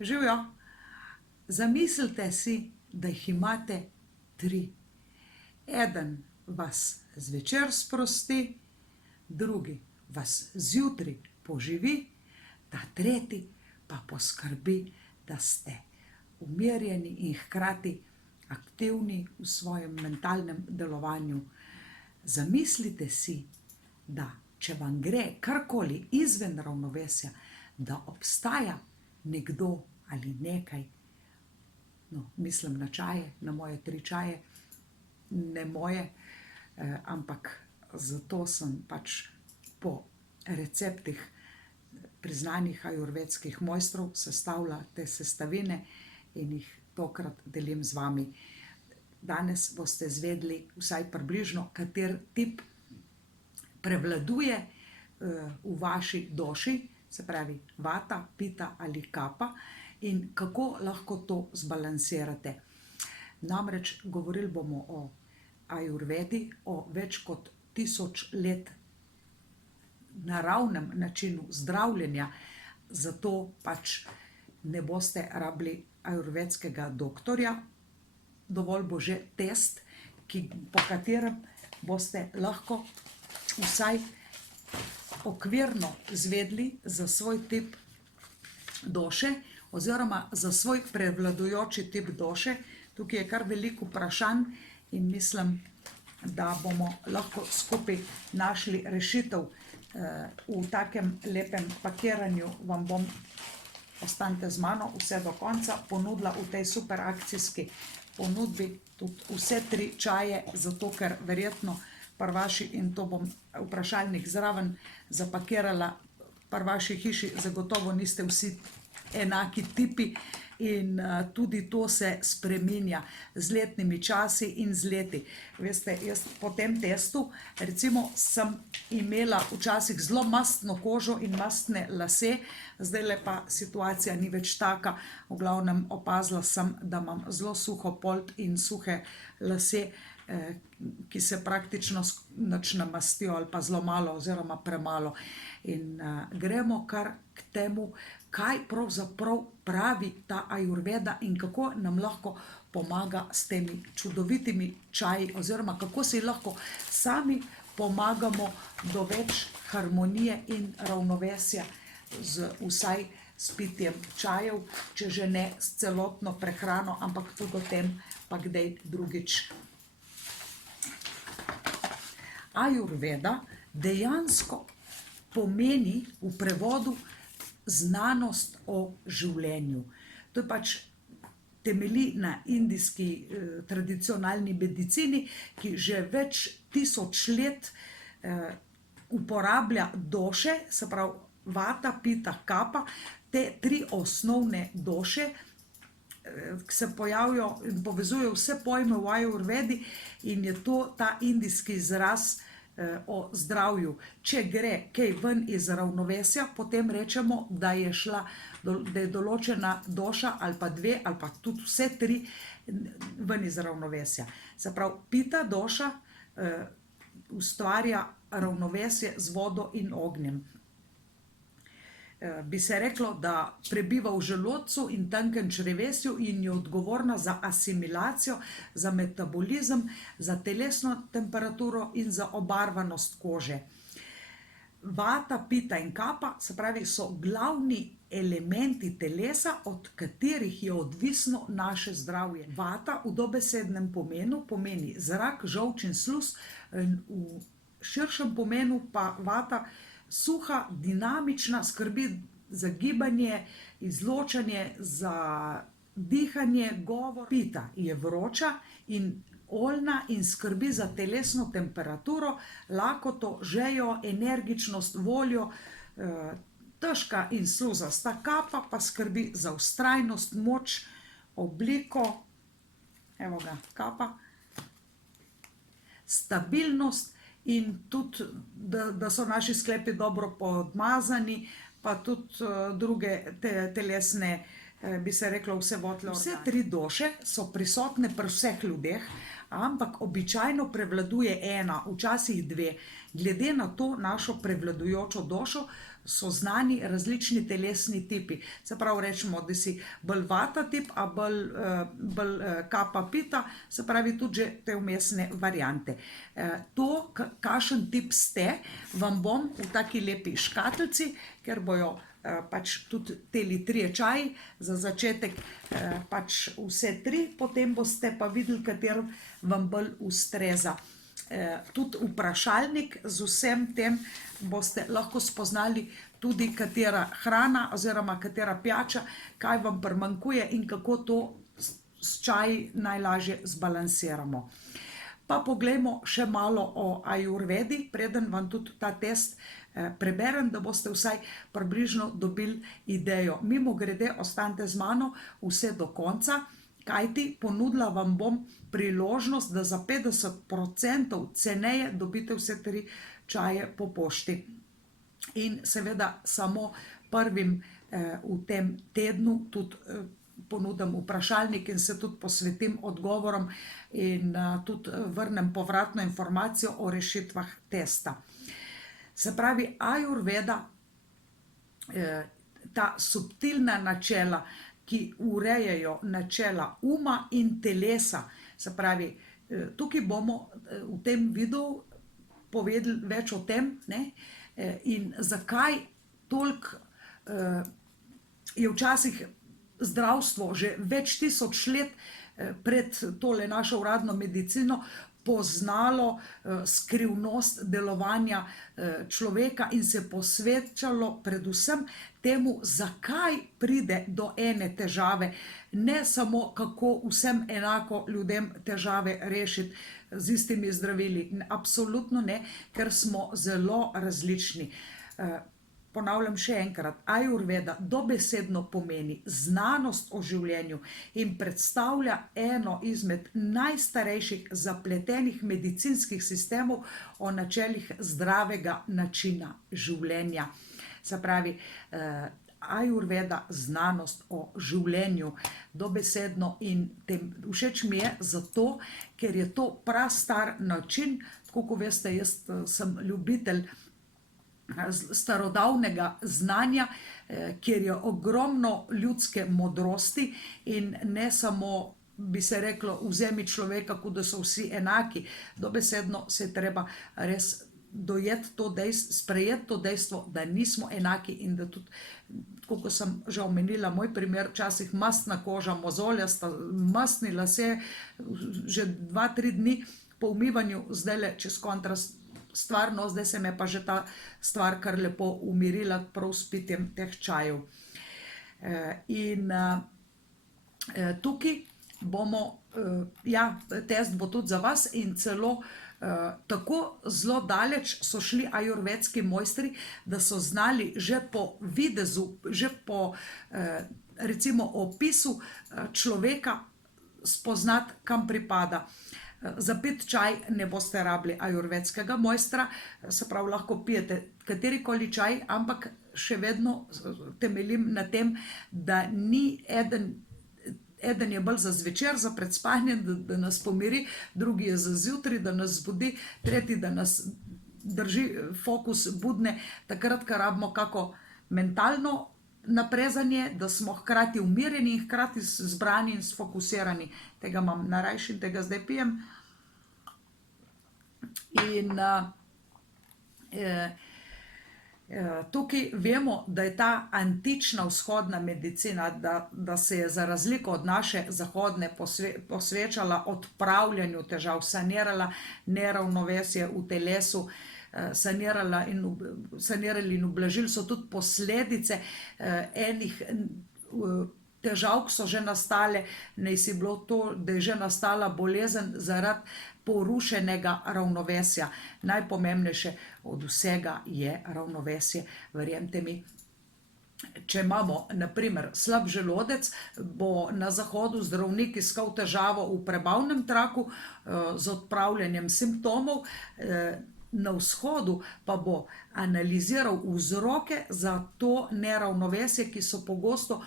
Živjo, zamislite si, da jih imate 3. Eden vas zvečer sprosti, drugi vas zjutraj poživi, ta tretji pa poskrbi, da ste umirjeni in hkrati aktivni v svojem mentalnem delovanju. Zamislite si, da če vam gre karkoli izven ravnovesja, da obstaja nekdo ali nekaj, no, mislim na čaje, na moje 3 čaje, ne moje, ampak zato sem pač po receptih priznanih ajurvedskih mojstrov sestavila te sestavine in jih tokrat delim z vami. Danes boste izvedeli vsaj približno, kater tip prevladuje v vaši doši, se pravi vata, pita ali kapa, in kako lahko to zbalansirate. Namreč govorili bomo o ajurvedi, o več kot 1000 let naravnem načinu zdravljenja, zato pač ne boste rabili ajurvedskega doktorja, dovolj bo že test, po katerem boste lahko vsaj okvirno izvedeli za svoj tip doše oziroma za svoj prevladujoči tip doše. Tukaj je kar veliko vprašanj in mislim, da bomo lahko skupaj našli rešitev. V takem lepem pakiranju vam bom, ostanite z mano vse do konca, ponudila v tej super akcijski ponudbi tudi vse 3 čaje, zato ker verjetno pri vaši, in to bom vprašalnik zraven zapakirala, pri vaši hiši zagotovo niste vsi enaki tipi in tudi to se spreminja z letnimi časi in z leti. Veste, jaz po tem testu, recimo, sem imela včasih zelo mastno kožo in mastne lase, zdajle pa situacija ni več taka. V glavnem opazila sem, da imam zelo suho polt in suhe lase, ki se praktično nič ne mastijo ali pa zelo malo oziroma premalo. In gremo kar k temu, kaj pravzaprav pravi ta ajurveda in kako nam lahko pomaga s temi čudovitimi čaji oziroma kako si lahko sami pomagamo do več harmonije in ravnovesja z vsaj s pitjem čajev, če že ne s celotno prehrano, ampak tudi o tem pa kdaj drugič. Ajurveda dejansko pomeni v prevodu znanost o življenju. To je pač temelji na indijski tradicionalni medicini, ki že več 1000 let uporablja doše, se pravi vata, pita, kapa, te 3 osnovne doše, ki se pojavijo in povezujejo vse pojme v ajurvedi, in je to ta indijski izraz o zdravju. Če gre kaj ven iz ravnovesja, potem rečemo, da je določena doša ali pa 2 ali pa tudi vse 3 ven iz ravnovesja. Se pravi, pita doša ustvarja ravnovesje z vodo in ognjem. Bi se reklo, da prebiva v želodcu in tankem črevesju in je odgovorna za asimilacijo, za metabolizem, za telesno temperaturo in za obarvanost kože. Vata, pita in kapa, se pravi, so glavni elementi telesa, od katerih je odvisno naše zdravje. Vata v dobesednem pomenu pomeni zrak, žolč in sluz, v širšem pomenu pa vata suha, dinamična, skrbi za gibanje, izločanje, za dihanje, govor. Pita je vroča in oljna in skrbi za telesno temperaturo, lakoto, žejo, energičnost, voljo, težka in sluzasta. Kapa pa skrbi za vztrajnost, moč, obliko, evo ga, kapa, stabilnost, in tudi, da so naši sklepi dobro podmazani, pa tudi druge telesne, bi se reklo, vse votle organe. Vse 3 doše so prisotne pri vseh ljudeh, ampak običajno prevladuje 1, včasih 2. Glede na to našo prevladujočo došo so znani različni telesni tipi. Se pravi, rečemo, da si bolj vata tip, a bolj kappa pita, se pravi tudi že te vmesne variante. To, kakšen tip ste, vam bom v taki lepi škatlici, ker bojo pač tudi teli 3 čaji, za začetek pač vse 3, potem boste pa videli, katero vam bolj ustreza. Tudi vprašalnik z vsem tem boste lahko spoznali tudi, katera hrana oziroma katera pijača, kaj vam primanjkuje in kako to s čaji najlažje zbalansiramo. Pa poglejmo še malo o ajurvedi, preden vam tudi ta test preberem, da boste vsaj približno dobili idejo. Mimogrede, ostanite z mano vse do konca, kajti ponudila vam bom priložnost, da za 50% ceneje dobite vse 3 čaje po pošti. In seveda samo prvim v tem tednu tudi ponudim vprašalnik in se tudi posvetim odgovorom in tudi vrnem povratno informacijo o rešitvah testa. Se pravi, ajurveda, ta subtilna načela, ki urejajo načela uma in telesa, se pravi, tukaj bomo v tem videu povedali več o tem, ne, in zakaj toliko je včasih zdravstvo že več tisoč let pred tole našo uradno medicino poznalo skrivnost delovanja človeka in se posvečalo predvsem temu, zakaj pride do ene težave, ne samo kako vsem enako ljudem težave rešiti z istimi zdravili. Absolutno ne, ker smo zelo različni. Ponavljam še enkrat, ajurveda dobesedno pomeni znanost o življenju in predstavlja eno izmed najstarejših zapletenih medicinskih sistemov o načelih zdravega načina življenja. Se pravi, ajurveda, znanost o življenju, dobesedno, in všeč mi je zato, ker je to prastar način, tako kot veste, jaz sem ljubitelj starodavnega znanja, kjer je ogromno ljudske modrosti in ne samo, bi se reklo, vzemi človeka, kot da so vsi enaki. Dobesedno se je treba res dojeti to dejstvo, sprejeti to dejstvo, da nismo enaki in da tudi, tako kot sem že omenila, moj primer, včasih mastna koža, mozoljasta, mastni lasje, že 2-3 dni po umivanju, zdajle čez kontrast, stvarno, zdaj se me pa že ta stvar kar lepo umirila prav s pitjem teh čajev. In tukaj bomo, test bo tudi za vas in celo tako zelo daleč so šli ajurvedski mojstri, da so znali že po videzu, že po recimo opisu človeka spoznati, kam pripada. Za pit čaj ne boste rabili ajurvedskega mojstra, se pravi, lahko pijete katerikoli čaj, ampak še vedno temeljim na tem, da ni eden je bolj za zvečer, za pred spanjem, da nas pomiri, drugi je za zjutraj, da nas zbudi, tretji, da nas drži fokus budne, takrat, ko rabimo kako mentalno naprezanje, da smo hkrati umirjeni in hkrati zbrani in sfokusirani. Tega imam najrajši in tega zdaj pijem. In tukaj vemo, da je ta antična vzhodna medicina, da se je za razliko od naše zahodne posvečala odpravljanju težav, sanirala neravnovesje v telesu, sanirali in ublažili so tudi posledice enih težav, ki so že nastale, naj si bilo to, da je že nastala bolezen zaradi porušenega ravnovesja. Najpomembnejše od vsega je ravnovesje, verjemite mi. Če imamo, na primer, slab želodec, bo na zahodu zdravnik iskal težavo v prebavnem traku z odpravljanjem simptomov, na vzhodu pa bo analiziral vzroke za to neravnovesje, ki so pogosto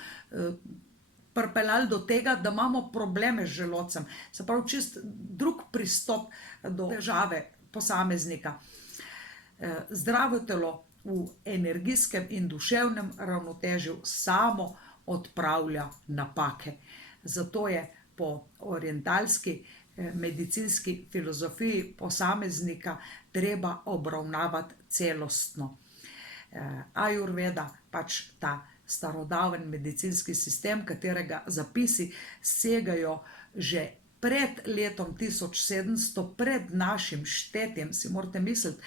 pripeljali do tega, da imamo probleme z želodcem. Se pravi, čist drug pristop do težave posameznika. Zdravo telo v energijskem in duševnem ravnotežju samo odpravlja napake. Zato je po orientalski medicinski filozofiji posameznika treba obravnavati celostno. Ajurveda, pač ta starodaven medicinski sistem, katerega zapisi segajo že pred letom 1700, pred našim štetjem, si morate misliti,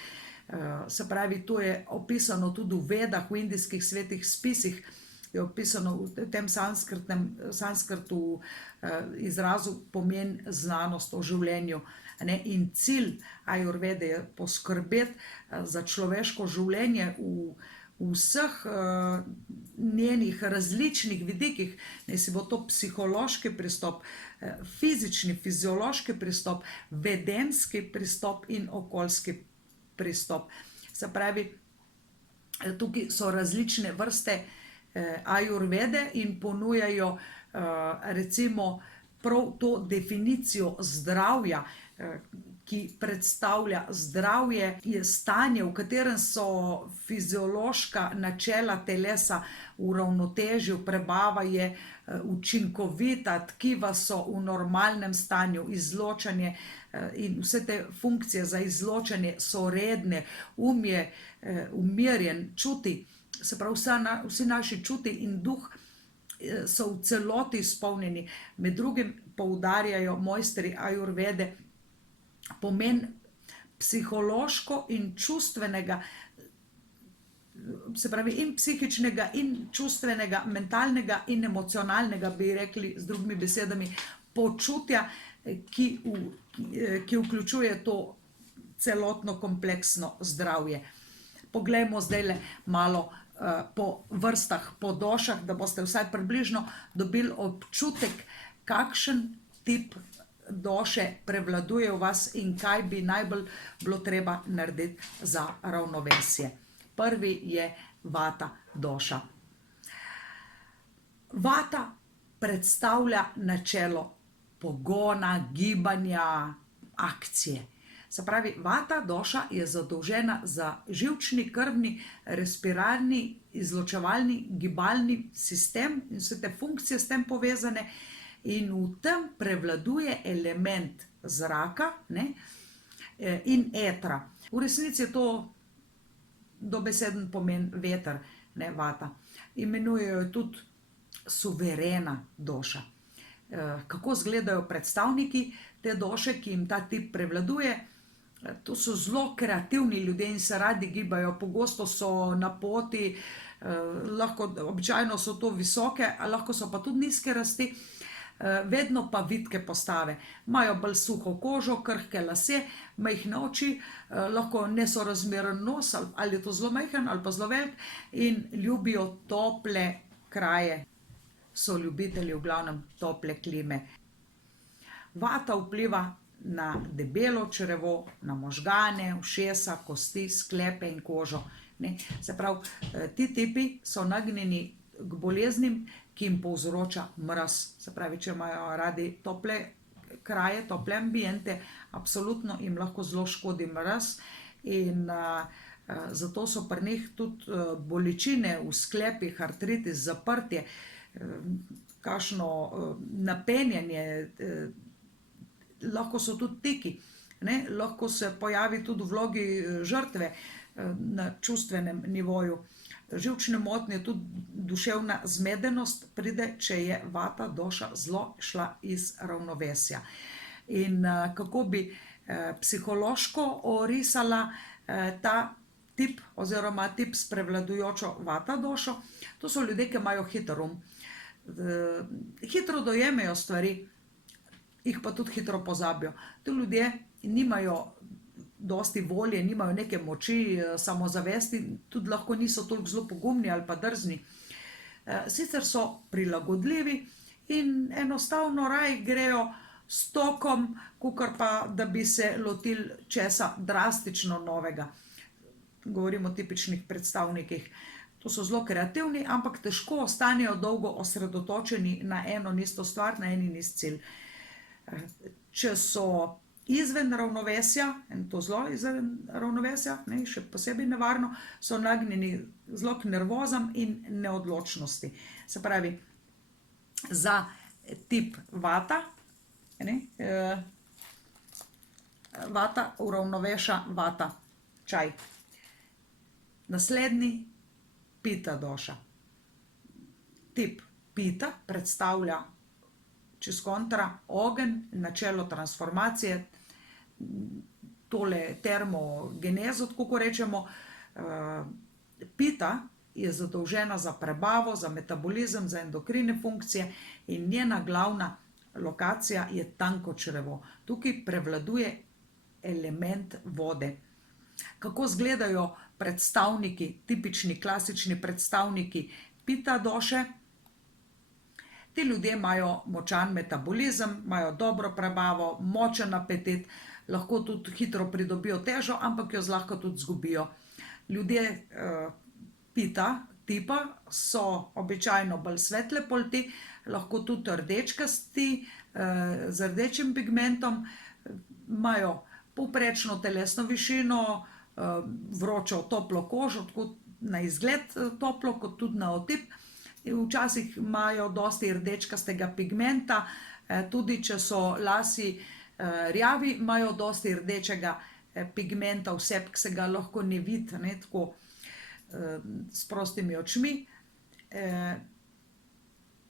se pravi, to je opisano tudi v Vedah, v indijskih svetih spisih, je opisano v tem sanskrtu izrazu pomen znanost o življenju. In cilj ajurvede je poskrbeti za človeško življenje v vseh njenih različnih vidikih, naj si bo to psihološki pristop, fizični, fiziološki pristop, vedenjski pristop in okoljski pristop. Se pravi, tukaj so različne vrste ajurvede in ponujajo recimo prav to definicijo zdravja, ki predstavlja zdravje, je stanje, v katerem so fiziološka načela telesa v ravnotežju, prebava je učinkovita, tkiva so v normalnem stanju, izločanje in vse te funkcije za izločanje so redne, je umirjen, čuti, se pravi, vsi naši čuti in duh so v celoti izpolnjeni. Med drugim poudarjajo mojstri ajurvede pomen psihološko in čustvenega, se pravi, in psihičnega, in čustvenega, mentalnega in emocionalnega, bi rekli z drugimi besedami, počutja, ki vključuje to celotno kompleksno zdravje. Poglejmo zdajle malo po vrstah, po došah, da boste vsaj približno dobili občutek, kakšen tip doše prevladuje v vas in kaj bi najbolj bilo treba narediti za ravnovesje. Prvi je vata doša. Vata predstavlja načelo pogona, gibanja, akcije. Se pravi, vata doša je zadolžena za živčni, krvni, respiralni, izločevalni, gibalni sistem in vse te funkcije s tem povezane, in v tem prevladuje element zraka, ne, in etra. V resnici je to dobeseden pomen veter, ne, vata. Imenujejo jo tudi suverena doša. Kako izgledajo predstavniki te doše, ki jim ta tip prevladuje? To so zelo kreativni ljudje in se radi gibajo, pogosto so na poti, običajno so to visoke, lahko so pa tudi nizke rasti, vedno pa vitke postave. Imajo bolj suho kožo, krhke lase, majhne oči, lahko nesorazmeren nos, ali je to zelo majhen ali pa zelo velik, in ljubijo tople kraje. So ljubitelji v glavnem tople klime. Vata vpliva na debelo črevo, na možgane, ušesa, kosti, sklepe in kožo. Se pravi, ti tipi so nagnjeni k boleznim, ki jim povzroča mraz. Se pravi, če imajo radi tople kraje, tople ambiente, absolutno jim lahko zelo škodi mraz in zato so pri njih tudi bolečine v sklepih, artritis, zaprtje, kakšno napenjanje, lahko so tudi tiki, lahko se pojavi tudi v vlogi žrtve na čustvenem nivoju. Živčne motnje, tudi duševna zmedenost pride, če je vata doša zelo šla iz ravnovesja. In kako bi psihološko orisala ta tip oziroma tip s prevladujočo vata došo? To so ljudje, ki imajo hiter hitro dojemejo stvari, jih pa tudi hitro pozabijo. Ti ljudje nimajo dosti volje, nimajo neke moči, samozavesti, tudi lahko niso toliko zelo pogumni ali pa drzni. Sicer so prilagodljivi in enostavno raje grejo s tokom, kakor pa da bi se lotili česa drastično novega. Govorimo o tipičnih predstavnikih. To so zelo kreativni, ampak težko ostanejo dolgo osredotočeni na eno in isto stvar, na en in isti cilj. Če so izven ravnovesja, in to zelo izven ravnovesja, še posebej nevarno, so nagnjeni zelo k nervozam in neodločnosti. Se pravi, za tip vata, vata uravnoveša vata čaj. Naslednji, pita doša. Tip pita predstavlja čez kontra ogenj, načelo transformacije, tole termogenezo, tako ko rečemo. Pita je zadolžena za prebavo, za metabolizem, za endokrine funkcije in njena glavna lokacija je tanko črevo. Tukaj prevladuje element vode. Kako izgledajo predstavniki, tipični, klasični predstavniki pita doše? Ti ljudje imajo močan metabolizem, imajo dobro prebavo, močen apetit, lahko tudi hitro pridobijo težo, ampak jo zlahka tudi izgubijo. Ljudje pita tipa so običajno bolj svetle polti, lahko tudi rdečkasti, z rdečim pigmentom, imajo povprečno telesno višino, vročo, toplo kožo, tako na izgled toplo, kot tudi na otip. Včasih imajo dosti rdečkastega pigmenta, tudi če so lasi rjavi, imajo dosti rdečega pigmenta, vseb, ki se ga lahko ne vidi, tako s prostimi očmi.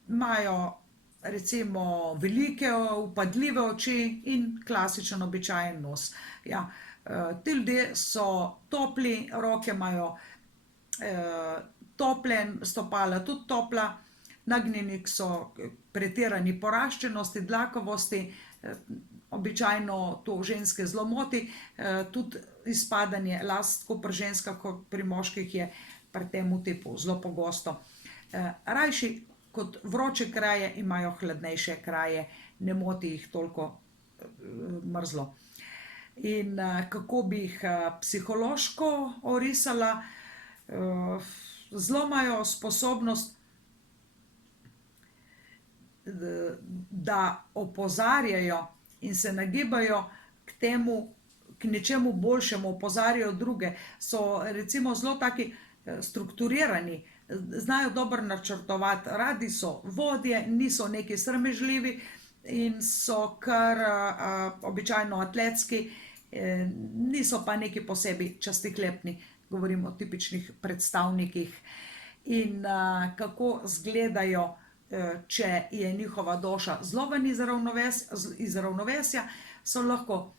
Imajo recimo velike vpadljive oči in klasičen običajen nos. Ja, ti ljudje so topli, roke imajo tople, stopala tudi topla, nagnjeni so pretirani poraščenosti, dlakavosti, običajno to ženske zelo moti, tudi izpadanje las, tako pri ženskah kot pri moških je pri tem tipu zelo pogosto. Rajši kot vroče kraje imajo hladnejše kraje, ne moti jih toliko mrzlo. In kako bi jih psihološko orisala? Zelo imajo sposobnost, da opozarjajo in se nagibajo k temu, k nečemu boljšemu, opozarjajo druge. So recimo zelo taki strukturirani, znajo dobro načrtovati, radi so vodje, niso neki sramežljivi in so kar običajno atletski, niso pa neki posebej častiklepni. Govorimo o tipičnih predstavnikih. In kako izgledajo, če je njihova doša zelo ven iz ravnovesja, so lahko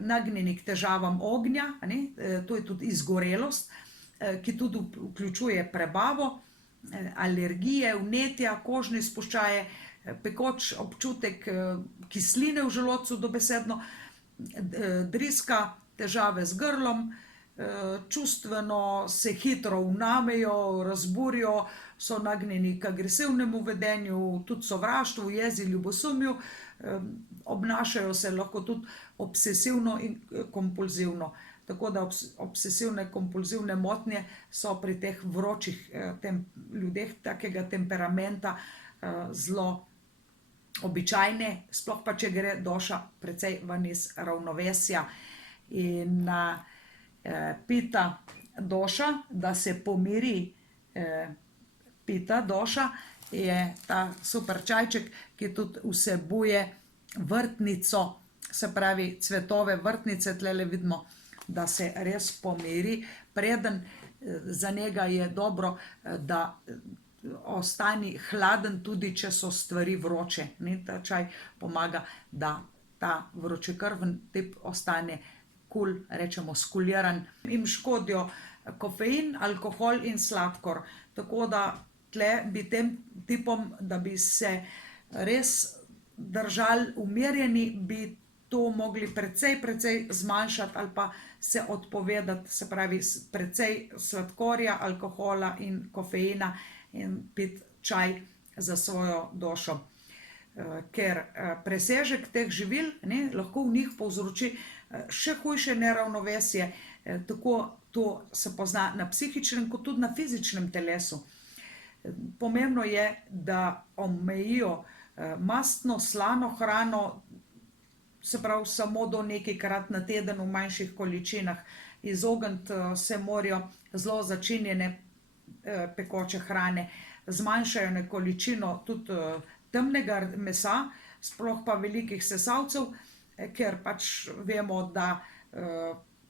nagnjeni k težavam ognja, to je tudi izgorelost, ki tudi vključuje prebavo, alergije, vnetja, kožne izpuščaje, pekoč občutek kisline v želodcu dobesedno, driska, težave z grlom, čustveno se hitro vnamejo, razburijo, so nagnjeni k agresivnemu vedenju, tudi sovraštvu, jezi, ljubosumju, obnašajo se lahko tudi obsesivno in kompulzivno. Tako da obsesivne kompulzivne motnje so pri teh vročih ljudeh takega temperamenta zelo običajne, sploh pa če gre doša precej ven iz ravnovesja. In pita doša, da se pomiri pita doša, je ta super čajček, ki tudi vsebuje vrtnico, se pravi cvetove vrtnice, tlele vidimo, da se res pomiri. Preden za njega je dobro, da ostani hladen, tudi če so stvari vroče. Ta čaj pomaga, da ta vročekrven tip ostane rečemo skuliran. Jim škodijo kofein, alkohol in sladkor. Tako da tle bi tem tipom, da bi se res držali umirjeni, bi to mogli precej zmanjšati ali pa se odpovedati, se pravi precej sladkorja, alkohola in kofeina in piti čaj za svojo došo. Ker presežek teh živil lahko v njih povzroči še hujše neravnovesje, tako to se pozna na psihičnem kot tudi na fizičnem telesu. Pomembno je, da omejijo mastno, slano hrano, se pravi samo do nekajkrat na teden v manjših količinah. Izogniti se morajo zelo začinjene pekoče hrane, zmanjšajo količino tudi temnega mesa, sploh pa velikih sesalcev, ker pač vemo, da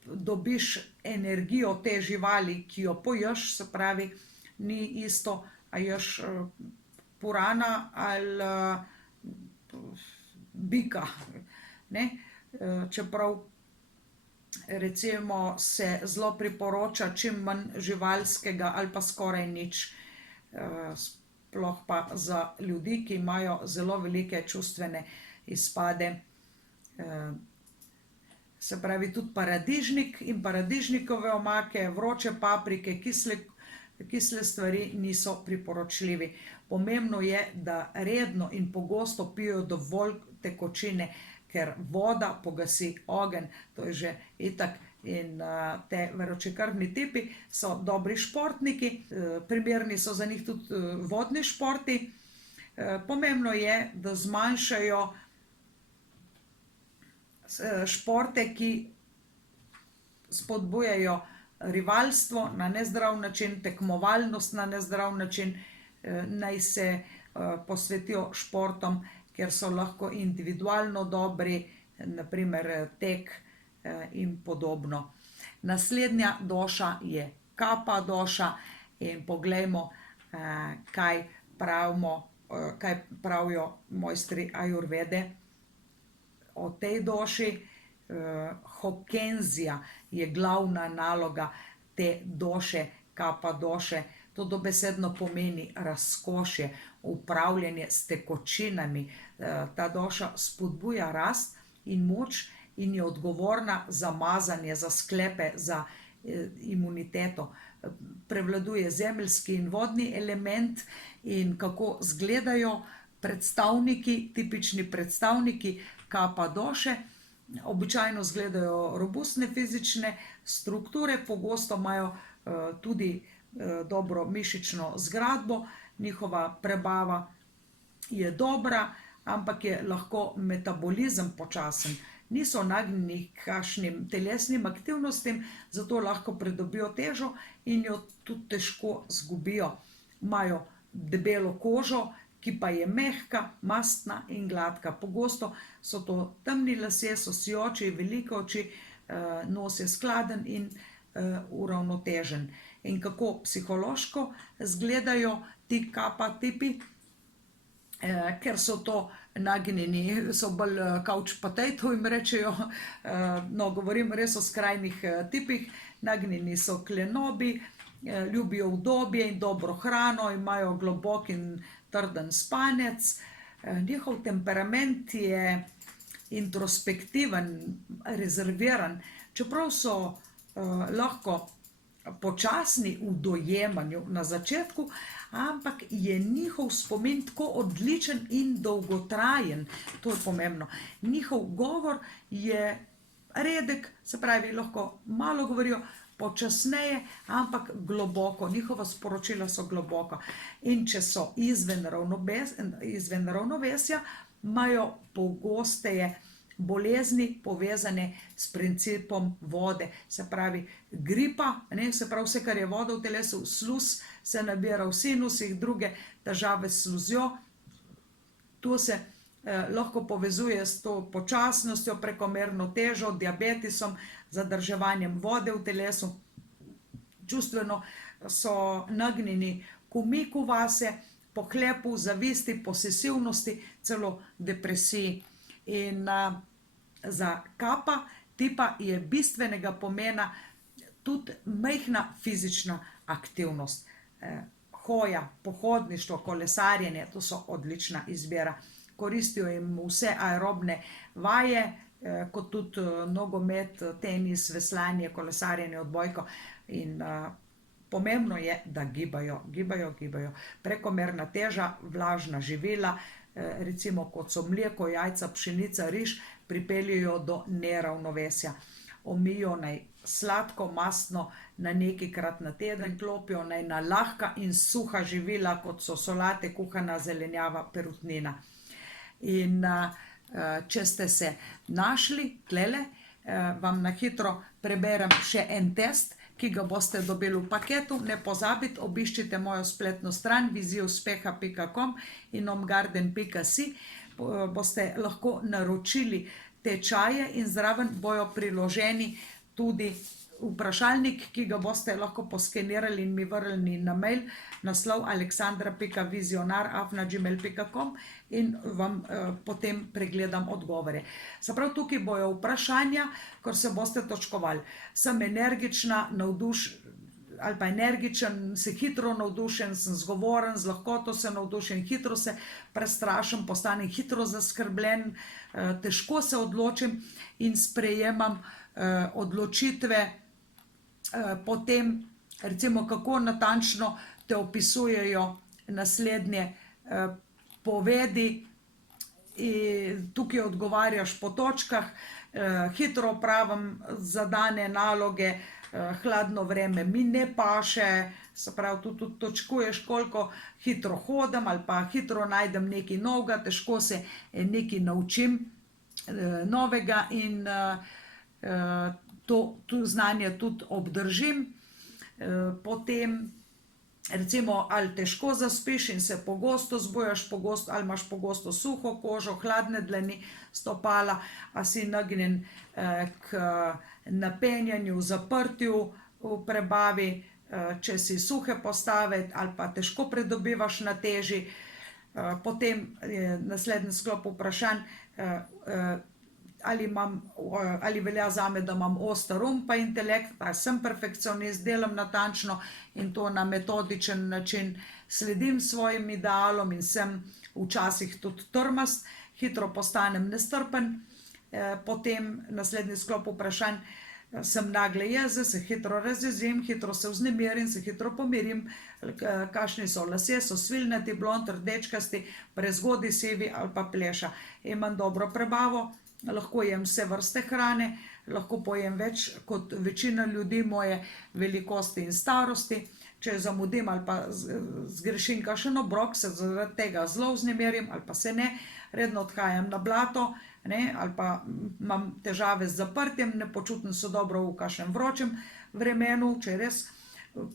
dobiš energijo te živali, ki jo poješ, se pravi, ni isto, a ješ purana ali bika, ne. Čeprav recimo se zelo priporoča čim manj živalskega ali pa skoraj nič, sploh pa za ljudi, ki imajo zelo velike čustvene izpade. Se pravi, tudi paradižnik in paradižnikove omake, vroče paprike, kisle stvari niso priporočljivi. Pomembno je, da redno in pogosto pijejo dovolj tekočine, ker voda pogasi ogenj, to je že itak. In te vročekrvni tipi so dobri športniki, primerni so za njih tudi vodni športi. Pomembno je, da zmanjšajo športe, ki spodbujajo rivalstvo na nezdrav način, tekmovalnost na nezdrav način, naj se posvetijo športom, ker so lahko individualno dobri, na primer tek in podobno. Naslednja doša je Kapha doša in poglejmo, kaj pravijo mojstri ajurvede o tej doši. Hokenzija je glavna naloga te doše, Kapha doše. To dobesedno pomeni razkošje, upravljanje s tekočinami. Ta doša spodbuja rast in moč in je odgovorna za mazanje, za sklepe, za imuniteto. Prevladuje zemeljski in vodni element. In kako izgledajo predstavniki, tipični predstavniki Kapha doše? Običajno izgledajo robustne fizične strukture, pogosto imajo tudi dobro mišično zgradbo, njihova prebava je dobra, ampak je lahko metabolizem počasen. Niso nagnjeni k kakšnim telesnim aktivnostim, zato lahko pridobijo težo in jo tudi težko izgubijo. Imajo debelo kožo, ki pa je mehka, mastna in gladka. Pogosto so to temni lasje, so sijoči, velike oči, nos je skladen in uravnotežen. In kako psihološko izgledajo ti Kapha tipi? Ker so to nagnjeni, so bolj couch potato jim rečejo, no, govorim res o skrajnih tipih. Nagnjeni so k lenobi, ljubijo udobje in dobro hrano, imajo globok in trden spanec. Njihov temperament je introspektiven, rezerviran, čeprav so lahko počasni v dojemanju na začetku, ampak je njihov spomin tako odličen in dolgotrajen, to je pomembno. Njihov govor je redek, se pravi, lahko malo govorijo, počasneje, ampak globoko. Njihova sporočila so globoka. In če so izven ravnovesja, imajo pogosteje bolezni povezane s principom vode. Se pravi, gripa, se pravi, vse, kar je voda v telesu, sluz se nabira v sinusih, druge težave s sluzjo. To se lahko povezuje s to počasnostjo, prekomerno težo, diabetesom, zadrževanjem vode v telesu. Čustveno so nagnjeni k umiku vase, pohlepu, zavisti, posesivnosti, celo depresiji. In za Kapha tipa je bistvenega pomena tudi majhna fizična aktivnost. Hoja, pohodništvo, kolesarjenje, to so odlična izbira. Koristijo jim vse aerobne vaje, kot tudi nogomet, tenis, veslanje, kolesarjenje, odbojko. In pomembno je, da gibajo. Prekomerna teža, vlažna živila, recimo kot so mleko, jajca, pšenica, riž, pripeljejo do neravnovesja. Omijo naj sladko, mastno na nekajkrat na teden, klopijo naj na lahka in suha živila, kot so solate, kuhana zelenjava, perutnina. In če ste se našli tlele, vam na hitro preberem še en test, ki ga boste dobili v paketu. Ne pozabite, obiščite mojo spletno stran vizijuspeha.com in omgarden.si. Boste lahko naročili tečaje in zraven bojo priloženi tudi vprašalnik, ki ga boste lahko poskenirali in mi vrnili na mail, naslov aleksandra.vizionar@gmail.com in vam potem pregledam odgovore. Se pravi, tukaj bojo vprašanja, ker se boste točkovali. Sem energična, ali pa energičen, se hitro navdušen, sem zgovoren, z lahkoto se navdušen, hitro se prestrašim, postanem hitro zaskrbljen, težko se odločim in sprejemam odločitve. Potem, recimo, kako natančno te opisujejo naslednje povedi. Tukaj odgovarjaš po točkah, hitro opravim zadane naloge, hladno vreme mi ne paše, se pravi, tudi točkuješ, koliko hitro hodim ali pa hitro najdem nekaj novega, težko se nekaj naučim novega in to znanje tudi obdržim. Potem, recimo, ali težko zaspiš in se pogosto zbujaš, ali imaš pogosto suho kožo, hladne dlani, stopala, a si nagnjen k napenjanju, zaprtju v prebavi, če si suhe postave ali pa težko pridobivaš na teži. Potem je naslednji sklop vprašanj, ali velja zame, da imam oster pa intelekt, ali sem perfekcionist, delam natančno in to na metodičen način, sledim svojim idealom in sem včasih tudi trmast, hitro postanem nestrpen. Potem naslednji sklop vprašanj, sem nagle jezen, se hitro razjezim, hitro se vznemirim, se hitro pomirim, kakšni so lasje, so svilnati, blond, rdečkasti, prezgodaj sivi ali pa pleša. Imam dobro prebavo, lahko jem vse vrste hrane, lahko pojem več kot večina ljudi moje velikosti in starosti. Če zamudim ali pa zgrešim kakšen obrok, se zaradi tega zelo vznemirim ali pa se ne, redno odhajam na blato, ali pa imam težave z zaprtjem, ne počutim se dobro v kakšnem vročem vremenu, če je res,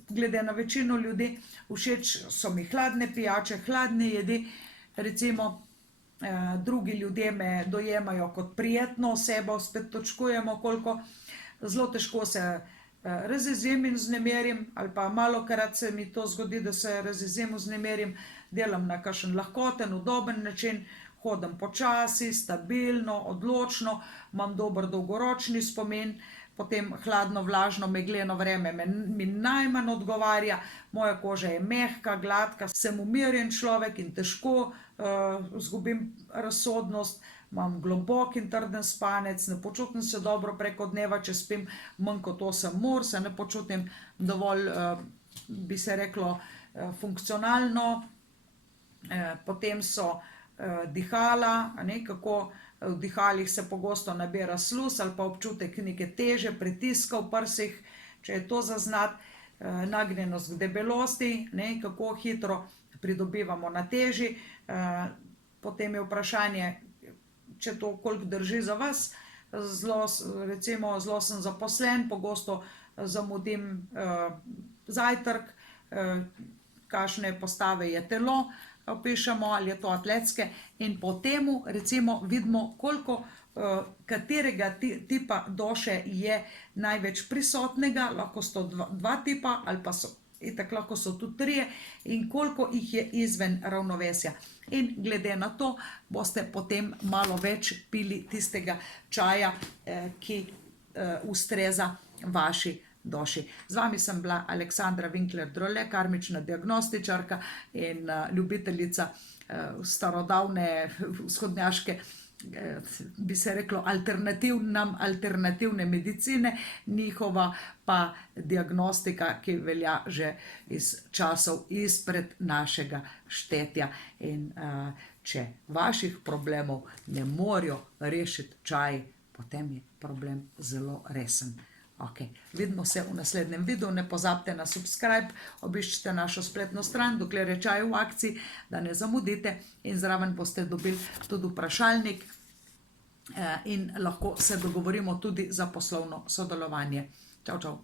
glede na večino ljudi, všeč so mi hladne pijače, hladne jedi, recimo, drugi ljudje me dojemajo kot prijetno osebo, spet točkujemo, koliko zelo težko se razjezim in vznemerim, ali pa malokrat se mi to zgodi, da se razjezim, vznemerim, delam na kakšen lahkoten, udoben način, hodim počasi, stabilno, odločno, imam dober dolgoročni spomin. Potem hladno, vlažno, megleno vreme mi najmanj odgovarja, moja koža je mehka, gladka, sem umirjen človek in težko izgubim razsodnost, imam globok in trden spanec, ne počutim se dobro preko dneva, če spim manj kot 8 ur, se ne počutim dovolj, bi se reklo, funkcionalno. Potem so dihala, kako v dihalih se pogosto nabira sluz ali pa občutek neke teže, pritiska v prsih, če je to zaznati, nagnjenost k debelosti, kako hitro pridobivamo na teži. Potem je vprašanje, če to koliko drži za vas, recimo zelo sem zaposlen, pogosto zamudim zajtrk, kakšne postave je telo, opišemo, ali je to atletske, in po temu recimo vidimo, koliko katerega tipa doše je največ prisotnega, lahko so dva tipa ali pa so, itak lahko so tudi trije, in koliko jih je izven ravnovesja. In glede na to boste potem malo več pili tistega čaja, ki ustreza vaši doši. Z vami sem bila Aleksandra Winkler-Drole, karmična diagnostičarka in ljubiteljica starodavne vzhodnjaške, bi se reklo, alternativne medicine, njihova pa diagnostika, ki velja že iz časov izpred našega štetja. In če vaših problemov ne morejo rešiti čaji, potem je problem zelo resen. Vidimo se v naslednjem videu, ne pozabite na subscribe, obiščite našo spletno stran, dokler je čaj v akciji, da ne zamudite, in zraven boste dobili tudi vprašalnik, in lahko se dogovorimo tudi za poslovno sodelovanje. Čau, čau.